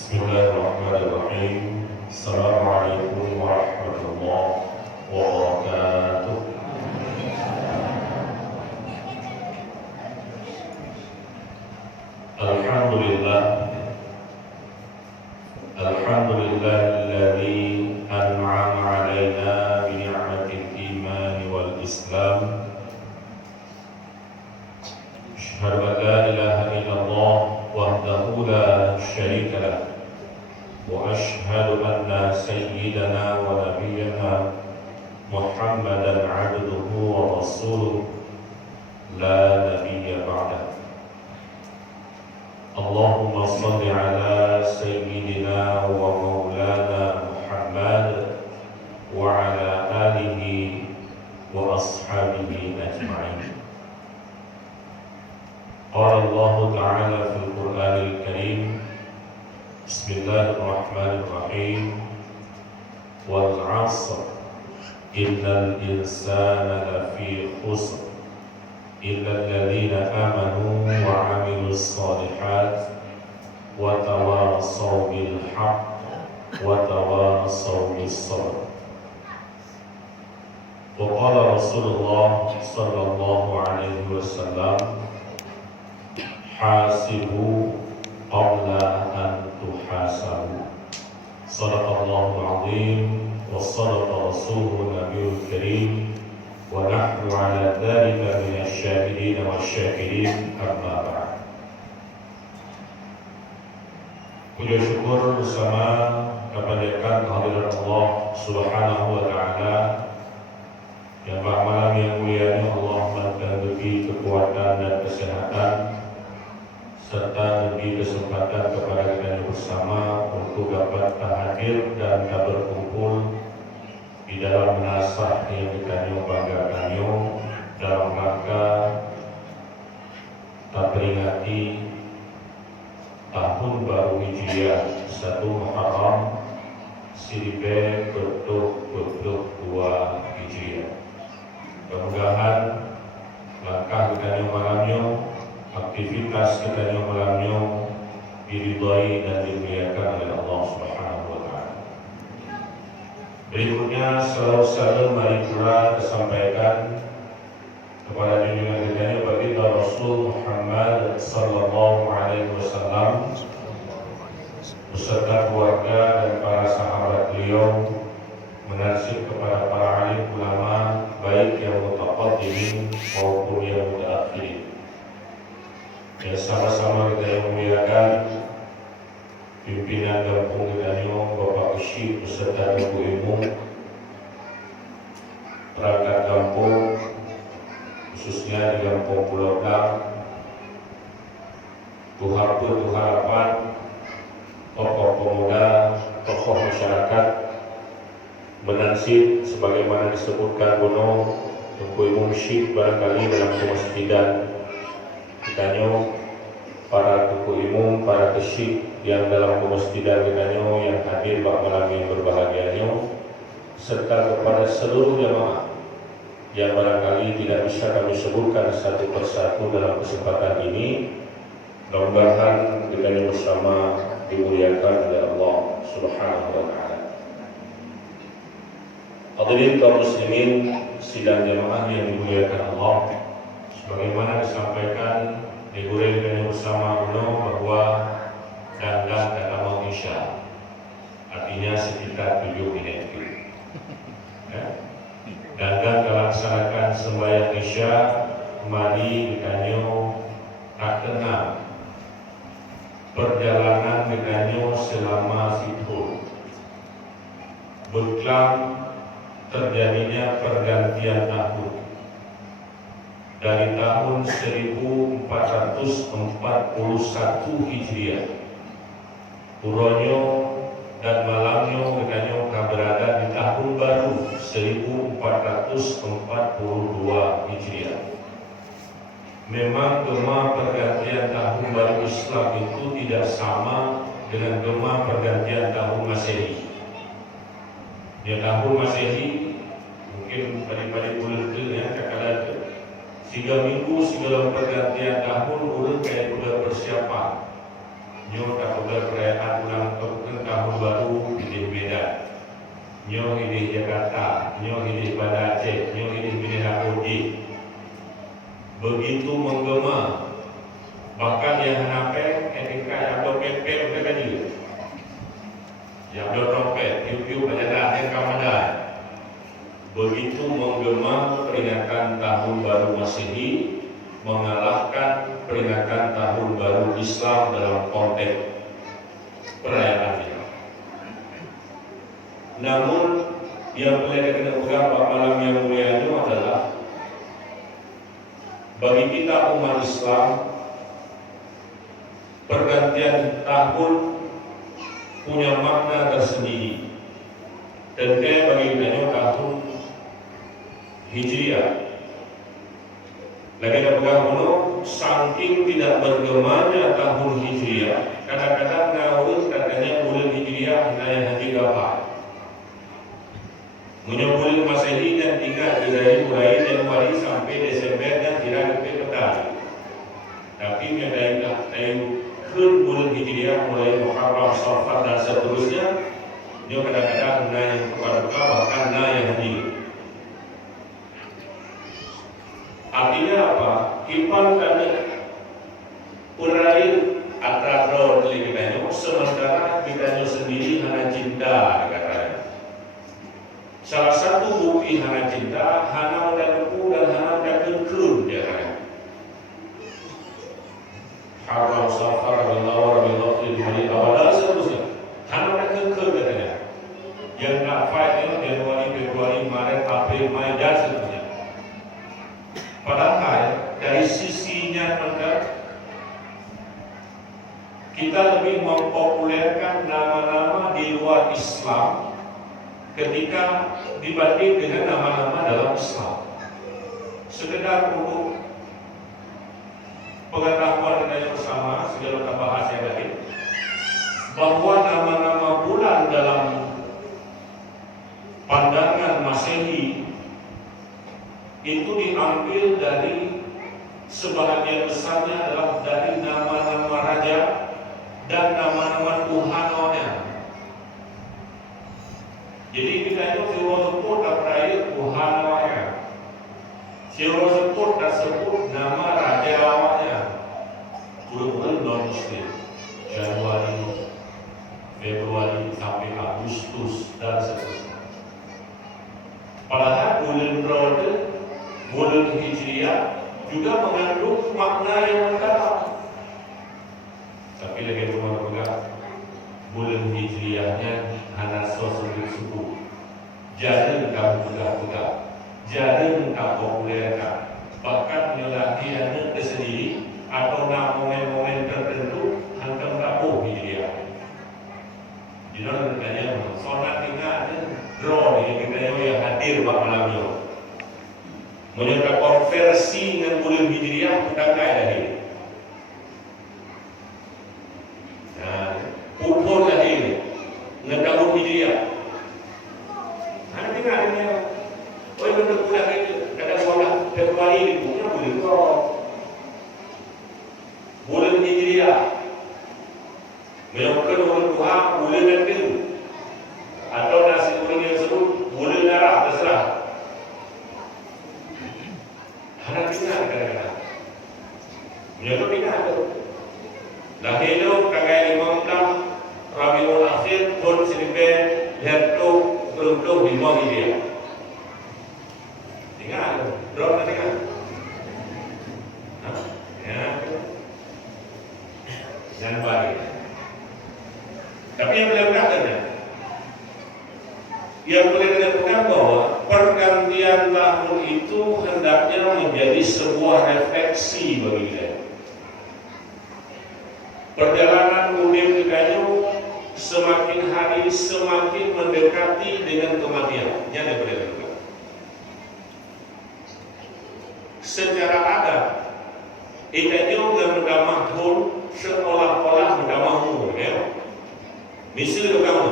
Bismillahirrahmanirrahim. Assalamualaikum warahmatullahi wabarakatuh. Alhamdulillah. Alhamdulillahilladzi an'ama 'alaina bi ni'matil iman wal islam. Asyhadu an la ilaha illallah wahdahu la syarika lah. Wa asyhadu anna sayyidana wa nabiyyana Muhammadan 'abduhu wa rasuluh la nabiyya ba'dah. Allahumma salli ala sayyidina wa maulana Muhammad wa ala alihi wa ashabihi ajma'in. Qala Allah Ta'ala fil Qur'anil Karim, Bismillahirrahmanirrahim, wal 'asr innal insana lafi khusr illa alladhina amanu wa 'amilus shalihat wa tawasaw bil haqq wa tawasaw bis sabr. Wa qala Rasulullah sallallahu alaihi wasallam, hasibu qabla an tuhasabu. Sadaqallahul azim wa sadaqa rasuluhu nabiyul karim wa nahnu ala dhalika minasy syahidin wasyakirin, amma ba'd. Puji syukur bersama kepada kehadiran Allah Subhanahu wa taala yang pada malam yang mulia ini Allah memberikan lebih kekuatan dan kesehatan serta lebih kesempatan kepada kita bersama untuk dapat hadir dan berkumpul di dalam nasah yang kita banggakan dalam rangka memperingati tahun baru Hijriah 1 Muharram 1442 Hijriah. Mudah-mudahan langkah kita malamnya, aktivitas kita yang malamnya diridhai dan dimuliakan oleh Allah Subhanahu wa taala. Berikutnya selalu mari pula disampaikan kepada junjungan kita baginda Rasul Muhammad sallallahu alaihi wasallam beserta keluarga dan para sahabat beliau, menasib kepada para alim ulama baik yang mutaqaddimin maupun yang mutaakhirin. Ya, sama-sama kita memuliakan pimpinan kampung kita Bapak Syekh beserta ibu-ibu perangkat kampung, khususnya di kampung Pulau Dam, Tuharpun, Tuharapan, tokoh pemuda, tokoh masyarakat, menansib sebagaimana disebutkan Bono, ibu-ibu Syekh barangkali dalam kemasjidan kitanya, para kuku imum, para kesyik yang dalam kemasjidan kitanya yang hadir pada malam yang berbahagianya, serta kepada seluruh jamaah yang barangkali tidak bisa kami sebutkan satu persatu dalam kesempatan ini. Mudah-mudahan kita bersama dimuliakan oleh Allah Subhanahu wa taala. Hadirin kaum muslimin sidang jamaah yang dimuliakan Allah, sebagaimana disampaikan diguraikan bersama bahwa dandan kata mau isya artinya sekitar 7 menit ya. Dandan melaksanakan sembahyang isya mari dikanyo tak kenal perjalanan dikanyo selama situ beklam terjadinya pergantian tahun dari tahun 1441 Hijriah. Puronyo dan malamnya kenyo berada di tahun baru 1442 Hijriah. Memang gema pergantian tahun baru Islam itu tidak sama dengan gema pergantian tahun Masehi. Ya, tahun Masehi mungkin pada bulan itu ya kakak 3 minggu sebelum pergantian tahun urut kayak udah persiapan. Nyo tak udah perayaan ulang yang bertrompet, piu-piu berjalan yang kamadai, begitu menggema peringatan Tahun Baru Masehi, mengalahkan peringatan Tahun Baru Islam dalam konteks perayaannya. Namun yang boleh kita pegang pada malam yang mulia itu adalah bagi kita umat Islam, pergantian tahun punya makna tersendiri. Dan bagi kita tahun Hijriah. Lagi kita pegang dulu, saking tidak bergemanya tahun Hijriah, kadang-kadang ngawur katanya bulan Hijriah hanya haji gabah. Menyebut Masehi dan tinggal dari mulai Januari sampai Desember dan tidak sampai petang. Tapi dari bulan Hijriah mulai Muharram, Safar dan seterusnya, dia kadang-kadang naik kepada bahkan naik haji. Artinya apa? Kipan tadi purair atau kita sementara kita sendiri hanya cinta katanya. Salah satu bukti hana cinta, hana mendaku dan hana mendaku dia kan. Haram safar bilawar bilawar hari awal dan seterusnya. Hana mendaku katanya. Yang nak fight Januari, Februari, Maret, April, Mei dan seterusnya. Padahal dari sisinya kita lebih mempopulerkan nama-nama di luar Islam ketika dibanding dengan nama-nama dalam Islam. Sekedar untuk pengetahuan kita yang bersama, segala kita bahas yang tadi, bahwa nama-nama bulan dalam pandangan Masehi itu diambil dari sebahagian besarnya adalah dari nama-nama raja dan nama-nama Tuhannya. Jadi kita itu siapa sebut tak peraya Tuhan awaknya, siapa sebut tak sebut nama raja awaknya. Bulan-bulan non-Muslim, Januari, Februari sampai Agustus dan seterusnya. Padahal bulan Ramadan, bulan Hijriah juga mengandung makna yang mendalam. Tapi lagi rumah-rumah bulan Hijriahnya hanya subuh. Jarang kamu pegang-pegang, jarang kamu populerkan. Bahkan menyalahi anak sendiri atau nak momen-momen tertentu hantam kamu Hijriah. Jadi orang bertanya, solat tinggal draw ni kita yang hadir pada malam ini. Menyertai konversi dengan bulan Hijriah bukan kaya dah. Pukul lahir dengan tahun Hijriah. Ada tinggal ni. Oh, itu bulan itu. Kadang bulan Februari itu punya bulan kau. Bulan Hijriah. Menyokong bulan Tuhan bulan itu. Atau nasi orang yang sebut bulan darah terserah. Ada tinggal kadang-kadang. Menyokong tinggal tu. Lahir itu tanggal 15 Rabiul Akhir tahun 1925 Hijriah. Tinggal, drop tinggal. Ya. Jangan balik. Tapi yang boleh berkatanya, yang boleh kita pegang bahwa pergantian tahun itu hendaknya menjadi sebuah refleksi bagi kita. Perjalanan mudik kita semakin hari semakin mendekati dengan kematian. Yang boleh kita. Secara adat, kita juga mendamah tahun seolah-olah mendamah umur. Ya? Misalnya kamu,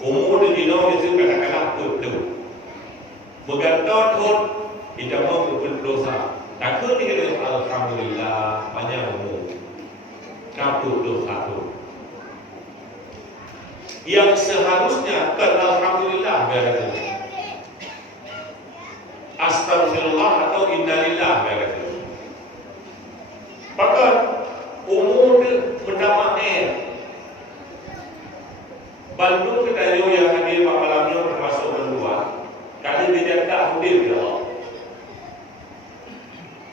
umur di dunia itu kadang-kadang betul. Bergantung tahun, kita mau berdosa. Takut kita alhamdulillah banyak umur. 61. Yang seharusnya alhamdulillah berkata. Astagfirullah atau innalillah berkata. Maka umur bernama Bantu kita yang hadir malamnya termasuk berdua. Kali dia tak hadir ke Allah.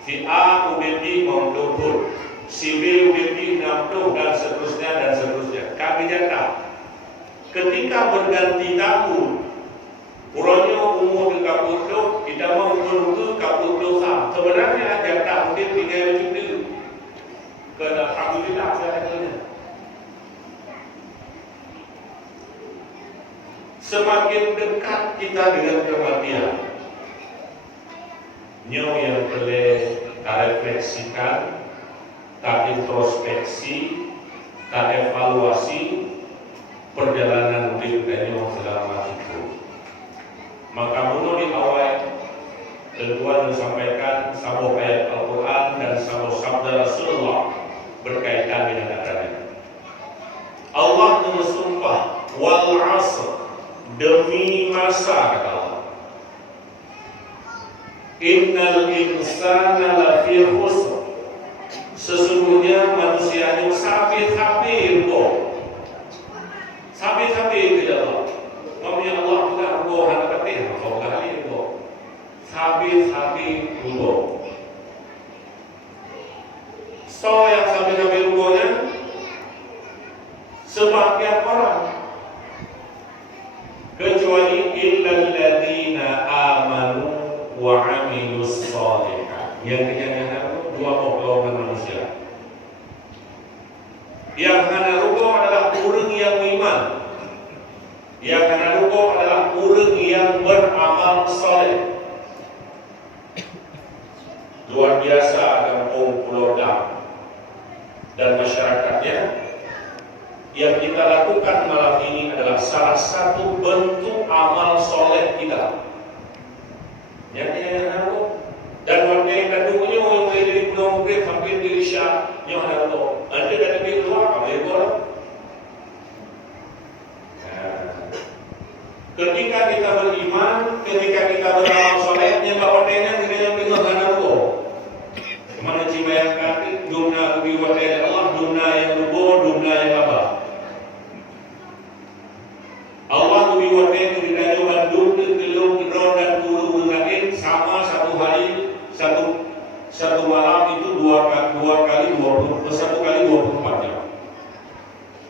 Si A UBD memblokir, si B UBD 60 dan seterusnya. Kami jatah. Ketika berganti tahun, urangnya umur 30, kita mau menunggu 40 tahun. Sebenarnya jatah hadir 3 juta. Kerana alhamdulillah saya kena. Semakin dekat kita dengan kematian, yang boleh tak refleksikan, tak introspeksi, tak evaluasi perjalanan hidup kita selama itu. Maka menurut di awal Tuhan menyampaikan sebuah ayat Al-Quran dan sebuah sabda Rasulullah berkaitan dengan adanya. Allah bersumpah wal asr, demi masa, kata Allah. Innal insana lafi khusr, sesungguhnya manusia yang sabit-sabit kok. Sabit-sabit ke Allah. Maksudnya Allah tidak berbohong anak kata kau kali kok. Sabit-sabit kok. So yang sabit-sabit koknya sebagian orang, kecuali illal ladzina amanu wa amilus shalihat. Yang kenyanya dua golongan manusia. Yang hana rukuk adalah orang yang beriman. Yang hana rukuk adalah orang yang beramal saleh. Luar biasa kampung Pulau Dam dan masyarakatnya. Yang kita lakukan malam ini adalah salah satu bentuk amal soleh kita. Yang ada dan warga yang kandungnya yang mulai dari Pulau Mugrid sampai di Risha, yang ada tu. Anda dah lebih keluar, kamu ikut. Ketika kita beriman, ketika kita beramal soleh, yang warganya kita yang bingung dengan tu. Mana cima yang kaki, dunia lebih warga Allah, dunia yang lugu, dunia yang abah. Allah lebih warga yang kita bandung, kelung, kedor dan bulu mengain sama satu hari, satu malam itu dua kali 24 jam.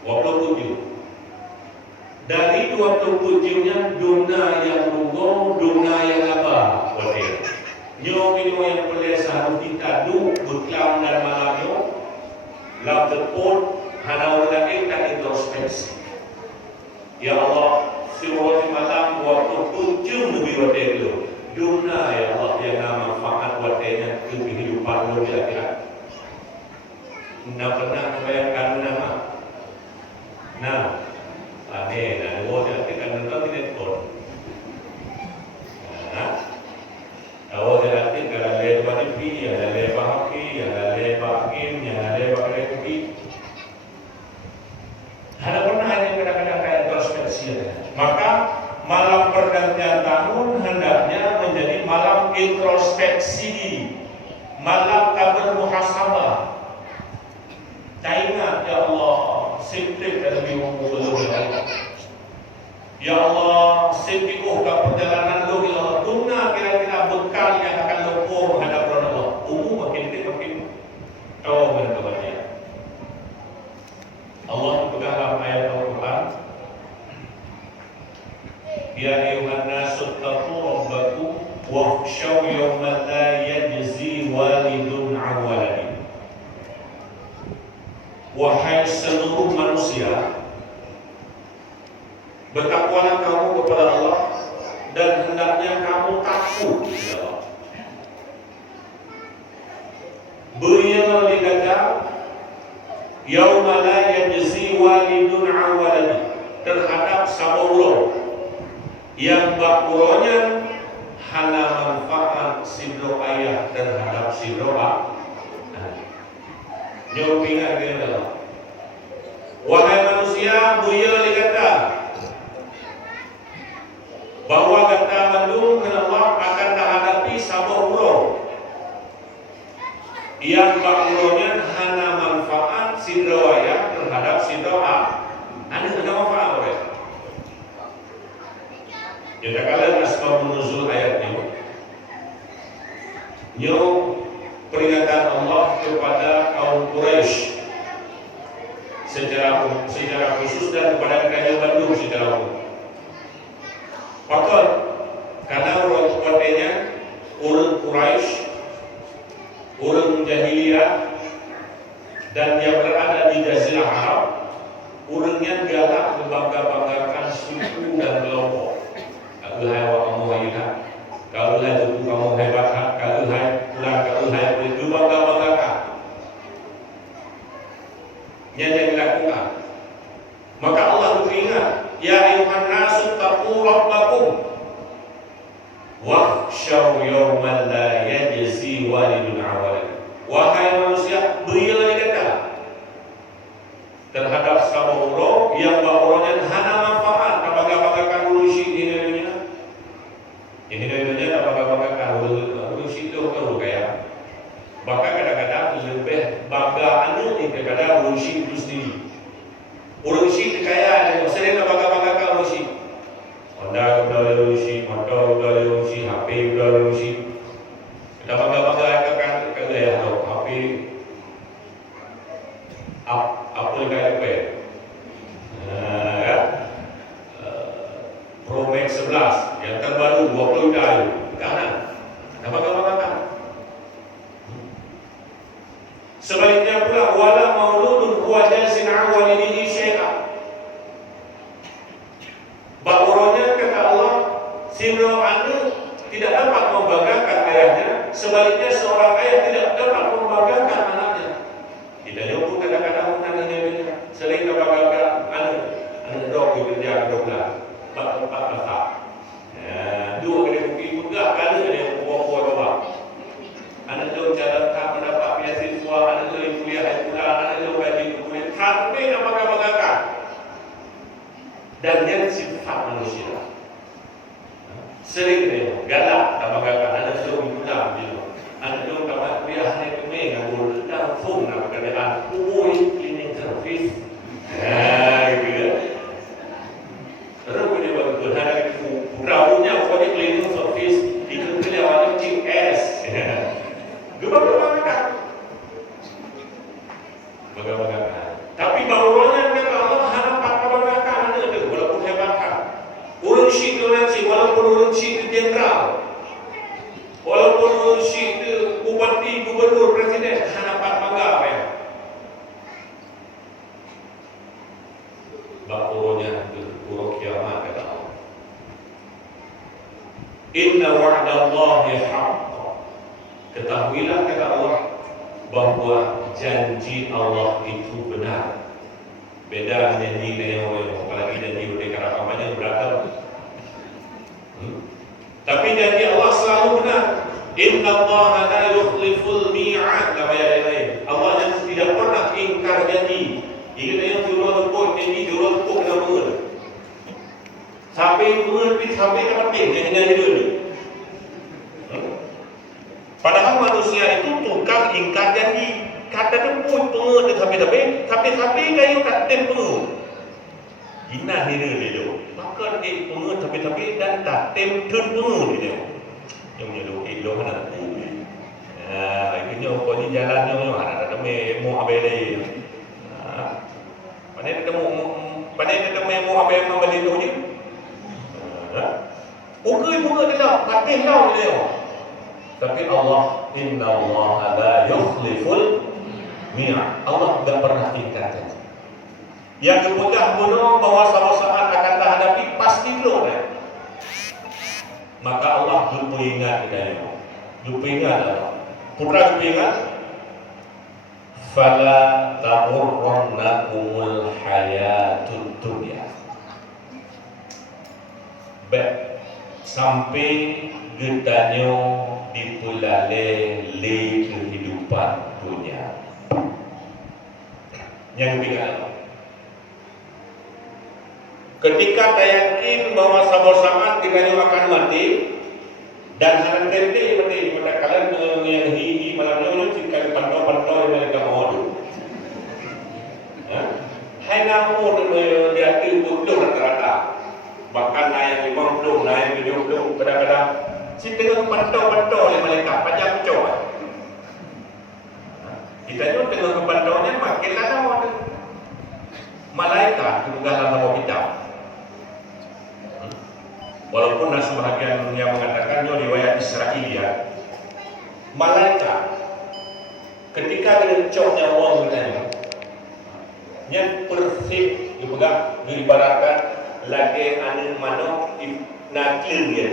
27. Dari 27-nya dunia yang lugu, dunia yang abah. Nyo yang boleh sahur kita duduk berkelam dan malamnya, lam terpon, hana orang dan introspeksi. Ya Allah, semua malam waktu tujuh lebih waktu itu, dunia ya Allah yang nama manfaat waktunya ke kehidupan lo di akhirat. Nak pernah membayangkan nama? Nah, amin. Nah, wajah kita nonton di network. Awak berarti kalau lebar api, ada lebar api, ada lebar angin, ada lebar api. Ada pernah yang kadang-kadang kayak introspeksi. Maka malam pergantian tahun hendaknya menjadi malam introspeksi, malam kabar muhasabah. Tak ingat ya Allah, siptik dan bingung belum. Ya Allah, sipikuh ke perjalanan lu ya Allah. Tuna kira-kira bekal yang akan lumpur menghadap Allah. Makin kau menentukannya. Allah pegang dalam ayat Al-Quran. Ya ayuhan nasu taqu rabbakum wakhshaw yawman la yajzi walidun an waladihi. Wahai seluruh manusia, bertakwalah kamu kepada Allah dan hendaknya kamu takut kepada Allah. Beliau dikata yauma la yajzi walidun an waladi, terhadap saborlo yang bakuronya hana manfaat sidro ayah terhadap sidro nyopingan dia adalah wahai manusia, beliau dikata bahwa kata mandung kepada Allah akan menghadapi saborlo yang bakuronya hana manfaat sidro ayah terhadap sidro anda tidak manfaat oleh asbab nuzul ayatnya. Nyo peringatan Allah kepada kaum Quraisy secara khusus dan kepada Kerajaan Bandung secara umum. Maka karena orang kuatnya orang Quraisy, orang jahiliyah dan yang berada di Jazirah Arab, orangnya galak membangga-banggakan suku dan kelompok. Kalau hai awak kamu hebat, kalau hai suku kamu hebat, kalau hai pulang, kalau hai itu bangga-banggakan. Yang dilakukan. Maka Allah beringat, ya ayuhan nasu taqu rabbakum wakhshaw yawman la yajzi walidun an walid. Wahai manusia, berilah dikata terhadap sama orang yang bawaannya hana manfaat bangga-banggakan urusi ini dunia bangga-banggakan urusi itu baru kaya. Bahkan kadang-kadang lebih bangga anu ni daripada urusi itu sendiri. Urusi kekayaan yang sering bangga-banggakan urusi. Honda udah urusi, motor udah urusi, HP udah urusi. Kita bangga-banggakan kekayaan HP apa yang kaya apa? Pro Max 11 yang terbaru 20 tahun kanan. Kita bangga-banggakan. Sebaliknya pula wala mauludun huwa jazin an walidihi syai'a. Bahwanya kata Allah, sehingga anda tidak dapat membanggakan ayahnya, sebaliknya seorang ayah tidak dapat membanggakan anaknya. Tidak jauh kadang-kadang anaknya sering membanggakan anak dok kerja kedua, empat letak. Dua kali pergi juga ada yang buat bawah. Anak tu cara tak mendapat beasiswa, anak tu kuliah pula, anak tu gaji kuliah, tapi nak bangga-banggakan. Dan yang sifat manusia sering dia galak tak banggakan anak tu pula dia. Anak tu tamat kuliah ni kemeng nganggur dah phone nak kerjaan, cleaning service. Gitu. Terus dia berhadap punya pokoknya cleaning service itu kerja wajib CS. Bangga-banggakan. Tapi bawahnya kata Allah harapan banggakan ada tu walaupun hebatkan. Urus syik tu nanti walaupun urus syik tu jenderal, walaupun urus syik tu bupati, gubernur, presiden, harapan bangga apa ya? Bawahnya tu urus kiamat kata Allah. Inna wa'dallahi haqq. Ketahuilah kata Allah bahawa janji Allah itu benar. Beda janji dengan orang, apalagi janji oleh karamanya beragam. Tapi janji Allah selalu benar. Inna Allah la yukhliful mi'ad. Allah yang tidak pernah ingkar janji. Ingat yang jurul luput janji, jurul luput kena mengen. Sampai dapat yang janji dulu. Padahal manusia itu tukang ingkar janji. Kata dia pun pengen tapi kayu tak tem pengen. Gina hira dia. Maka dia pengen tapi dan tak tem tun pengen dia. Yang menyeluk elok nak tu. Akhirnya kau di jalannya ada mau abel. Pandai ketemu mau abel membeli tu je. Okey bunga dia tak patih tau dia. Tapi Allah, Inna Allah la yukhliful mi'ad. Allah tidak pernah ingkar janji. Yang kemudah bunuh bahawa suatu saat akan tak hadapi pasti belum. Maka Allah lupa ingat kita. Lupa ingat Allah. Putra lupa ingat. Fala taghurrannakumul hayatud dunya. Sampai getanya dipulale le kehidupan dunia. Yang ketiga, ketika tak yakin bahawa sama-sama kita akan mati dan hal tempe mati, pada kalian yang hihi malamnya jika pantau-pantau yang mereka mau. Hai namu dia tu betul rata-rata. Bahkan naik 50, naik 70, kadang-kadang si tengah pantau-pantau oleh malaikat panjang kecil. Kita ni tengah kepantaunya makin lama malaikat juga lama kita. Walaupun ada sebahagian yang mengatakannya riwayat Israelia, malaikat ketika dia coknya orang bertanya, yang perfect juga diibaratkan lagi anu manuk nakil dia.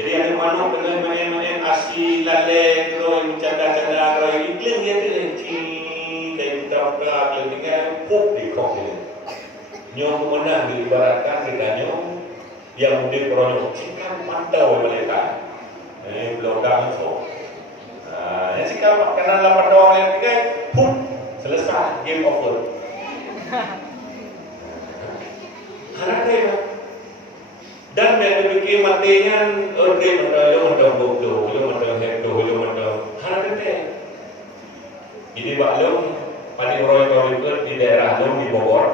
Jadi anu manuk dengan main-main asi lale kalau canda-canda kalau iklim dia tu kayak kita tinggal pop di kokil. Nyong mana diibaratkan kita nyong yang mudik proyek cikam pantau mereka. Belum so. Yang cikam karena 8 orang yang tinggal pun selesai game over. Harap dia dan yang dipikir matinya dia mendapat buklo, dia mendapat hekto, dia mendapat harap dia. Jadi baklum pada proyek di daerah Lom di Bogor.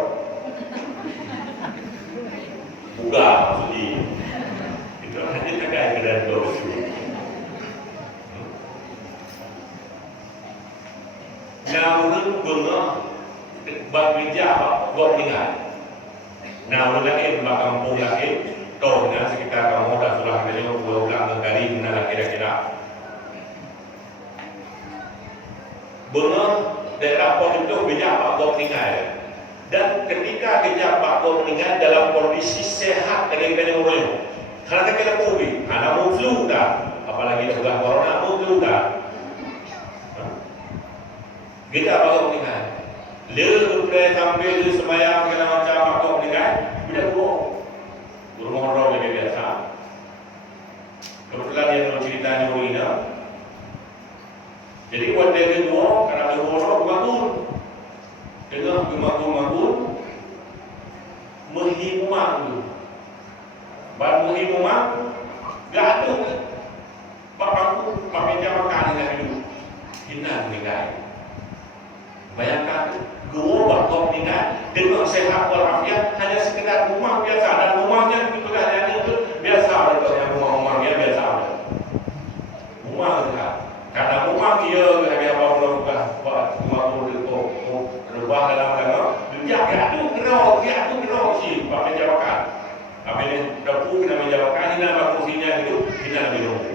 Buka maksudnya itu hanya terkait dengan dosa. Namun bunga bagi jawab buat ingat. Namun lagi kampung lagi tahu dengan sekitar kamu dah sudah ada pulau belakang kali mana kira-kira. Bunga daerah pos itu bijak buat ingat. Dan ketika dia bakal meninggal dalam kondisi sehat dengan orang, karena kita COVID, anak mau flu dah, apalagi juga corona mau flu dah. Kita bakal meninggal. Lepas sambil semayang segala macam bakal meninggal, bila rumah orang lebih biasa. Kebetulan yang menceritanya Wina. Jadi waktu kedua, karena orang bangun. Tengah gemar-gemar menghimang. Baru menghimang, gak ada. Bapakku, pakai jam makan dengan hidup. Hina meninggal. Bayangkan, dua bakal meninggal dengan sehat walafiat hanya sekedar rumah biasa dan rumahnya itu keadaannya itu biasa. Yang rumah-rumah dia biasa. Rumah dekat. Karena rumah dia ada apa-apa rumah rubah dalam agama, dia tu kena si pakai jawakan. Apabila dapur kena menjawabkan, ini nama kursinya itu kita lebih dulu.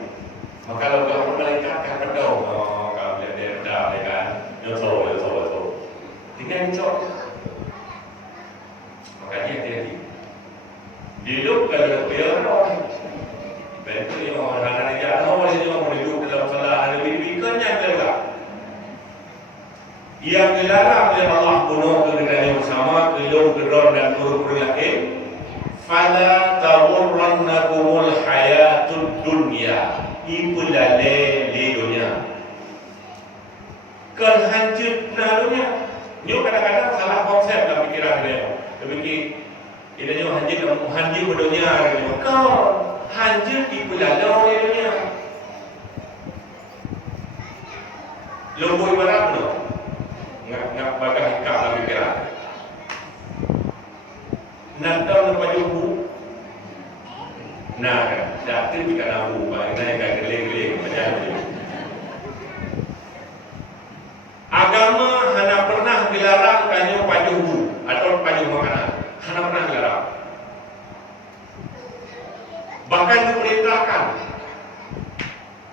Maka kalau kamu malaikat kan berdoa, kalau dia dah kan, dia solo. Tinggal cok. Maka dia hidup kalau dia orang. Betul ni orang dia orang dia mau hidup dalam salah ada bidikannya juga. Yang dilarang oleh Allah bunuh keduanya bersama kelum kedor dan turun yakin. Fala tawurrannakumul hayatud dunya. Ibu lale dunia. Kan hancur dunia. Nyo kadang-kadang salah konsep dalam pikiran dia. Demikian ini nyo hancur dunia. Kau hancur ibu lale dunia. Lomboi barang no. Ngap bakal hikap dalam pikiran. Nanti orang pajuhu, nah, jatuh di kanamu, bagaimana yang geleng-geleng macam ni. Agama hanya pernah dilarang kanyo pajuhu atau pajuh makanan, hanya pernah dilarang. Bahkan diperintahkan,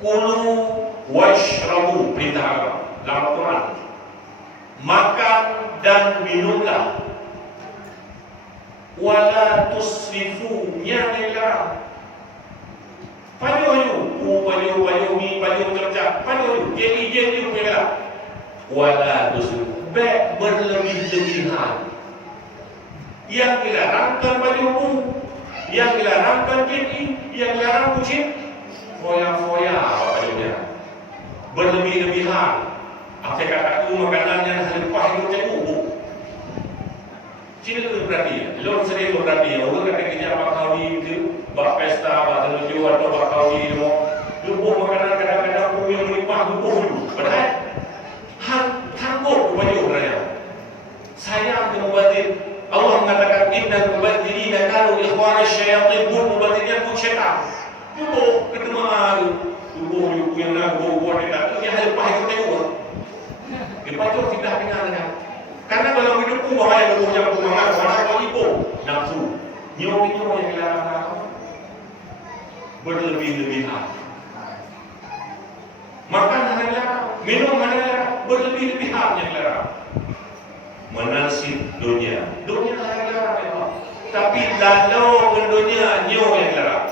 kulu washrabu perintah agama dalam Al-Quran. Makan dan minumlah. Wala tusrifu nyanilah. Payu mi cercak. Payu jadi pula. Wala tusrifu berlebih-lebihan. Yang dilarang kan payu, yang dilarang kan jadi, yang dilarang kucing. Foya-foya apa payunya. Berlebih-lebihan. Apa kata tu makanan yang lepas itu cakap bubuk. Cina tu berarti, lor sering berarti. Orang kata kerja bakal di itu, bak pesta, bak tenuju atau bakal di itu, bubuk makanan kadang-kadang punya melimpah bubuk itu. Padahal hanggut baju raya. Saya akan membuat Allah mengatakan innal mubadzirina kanu ikhwana syayatin, mubadzirina pun syaitan. Tubuh ketemu tubuh yang nak buat kita dia hal pahit tengok. Lepas tu tidak dengar. Karena dalam hidupku bahaya tubuhnya bermangat warna ibu nafsu. Nyawa yang larang berlebih-lebihan. Makan yang larang, minum yang larang, berlebih-lebihan yang larang. Menasib dunia yang larang memang. Tapi lalu ke dunia nyawa yang larang.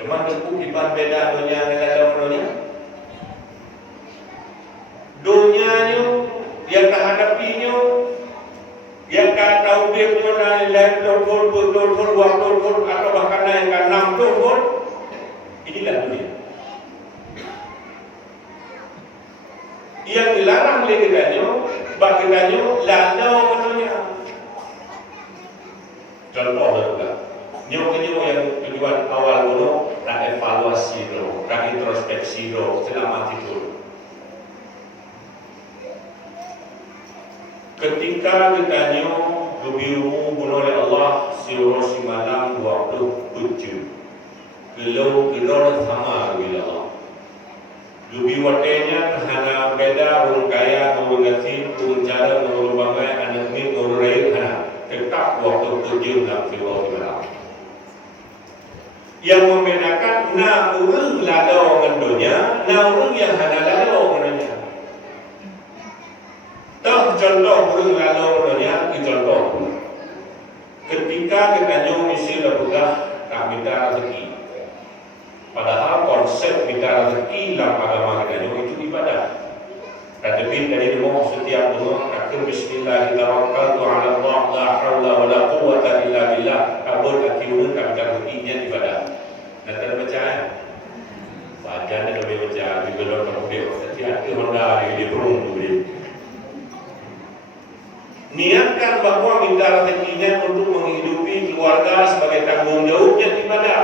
Kemana tu ibarat beda dunia dengan dunia? Dunianya yang tak hadapinya, yang tak tahu dia punya lain tol waktu atau bahkan yang tak enam tol, inilah dunia. Yang dilarang oleh kitanya, bagi kitanya lalu dunia. Contoh juga. Nyawa yang tujuan awal dulu, nak evaluasi dulu, nak introspeksi dulu, selama itu. Ketika ditanya lebih umum oleh Allah seluruh si malam 27, kalau sama oleh Allah. Lebih watenya hana beda orang kaya, orang gatin, orang cara, orang banggai, anak min, orang rakyat hana tetap waktu 7 dalam seluruh malam. Yang membedakan na urang lalu dengan dunia, na urang yang hana lalu dengan dunia. Tak contoh urang lalu dengan dunia, contoh. Ketika kita nyoba misi lepugah, tak minta rezeki. Padahal konsep minta rezeki dalam agama kita nyoba itu ibadah. Tetapi dari demo setiap demo, akhir Bismillah kita tawakkaltu ala Allah, la haula wa la quwwata illa billah. Kabul akhirun kami rezekinya ibadah. Dan terpercaya Fajar ada lebih percaya di belakang terpilih setiap Honda di perung tu. Niatkan bahawa minta rezekinya untuk menghidupi keluarga sebagai tanggung jawabnya ibadah.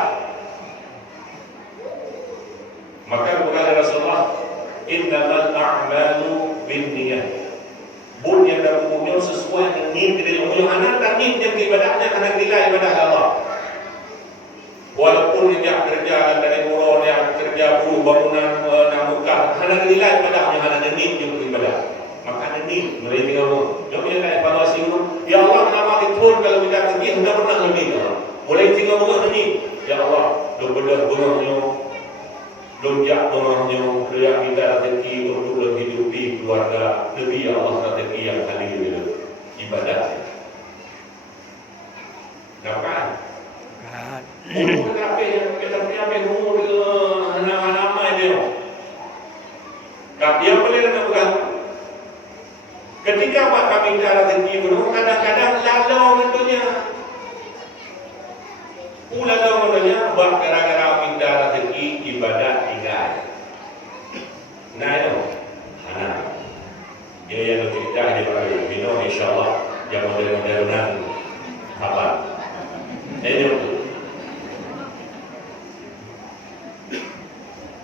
Maka berkata Rasulullah, innamal a'malu binniyat. Bun yang dalam umumnya sesuai dengan niat dari umumnya. Anak tak niat ibadahnya anak nilai ibadah Allah. Walaupun dia kerja dari murah, dia kerja buruh bangunan namukan, hanya nilai ibadahnya, hanya niat yang beribadah. Maka niat mereka ngomong, jom dia evaluasi dulu. Ya Allah, nama itu kalau kita pergi hendak pernah lebih. Mulai tinggal buat ini. Ya Allah, lu bedah bunahnya, lu jak bunahnya, lu yang minta rezeki untuk lebih hidupi keluarga, lebih ya Allah rezeki yang hadir ibadah. Nampak? Umur berapa yang kita punya umur anak-anak dia. Dia boleh bukan. Ketika Pak kami minta rezeki dulu, kadang-kadang lalu tentunya. Lalu tentunya buat gara-gara minta rezeki ibadah tinggal. Nah itu, anak. Dia yang cerita di bawah Bino, insyaAllah yang modern-modernan apa? Ini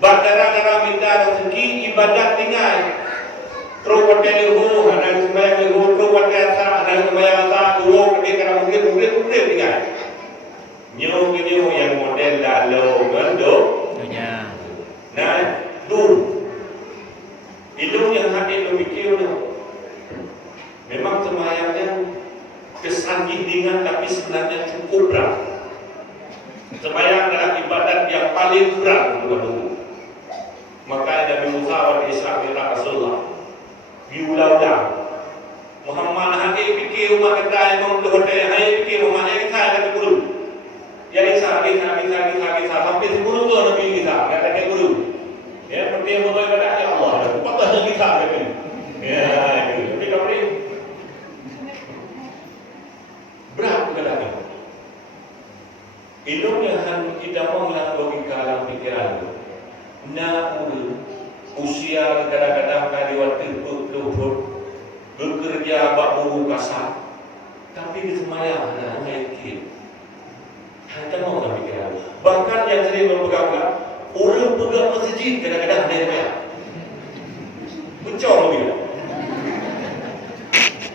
gara-gara minta rezeki ibadah tinggal. Terus hotel ada sembahyang terus asa ada sembahyang asa dulu ketika mungkin tinggal. Nyo yang model lalu gando dunia. Nah, itu yang hati berpikirnya. Memang sembahyangnya kesan dengan tapi sebenarnya cukup berat. Sembahyang adalah ibadat yang paling berat menurut. Maka Nabi Musa wa Isa bin Rasulullah diulang-ulang. Muhammad hati fikir umat kita yang hotel hai fikir umat kita ada guru. Ya Isa sampai 10 tu Nabi kita kata ke guru. Ya penting betul kepada ya Allah. Patutnya kita kata. Ya itu kita beri berat kepada kita. Ilmunya kita mengulang logika dalam pikiran. Usia kadang-kadang kali waktu bekerja bak buru kasar, tapi di semayang hanya yakin. Hanya mau nak pikiran. Bahkan yang sering berpegang, orang pegang masjid kadang-kadang ada yang bayar. Bencor lebih.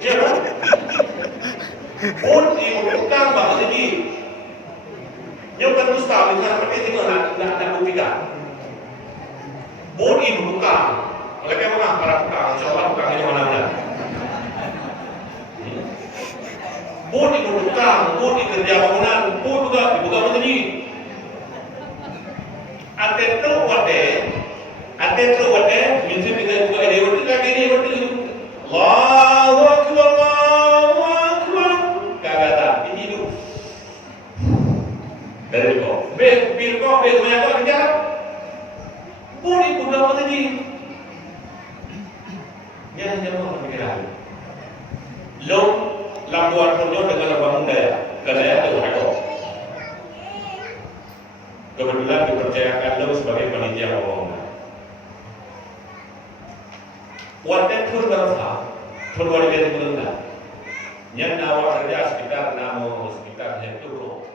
Ya kan? Pun ibu tukang bangun lagi. Yang kan Ustaz misalnya pakai tengok nak buktikan. Pun ibu tukang. Mereka mana para tukang? Insya-Allah tukang ini mana-mana. Pun ibu tukang, pun kerja bangunan, pun juga ibu kamu tadi. Ate tu wate, minta dengan buka dia wate lagi dia wate. Allahu Akbar, Allahu Akbar. Kata ini tu. Dari kau, bil kau banyak kau kerja. Puri pun dah tadi. Jangan jangan fikirkan. Lo lampuan punya dengan bangun daya, kerana itu ada. Kebetulan dipercayakan lo sebagai panitia pembangunan. Wanita pun berasa, pun boleh jadi berenda. Yang awak kerja sekitar 6 sekitar itu.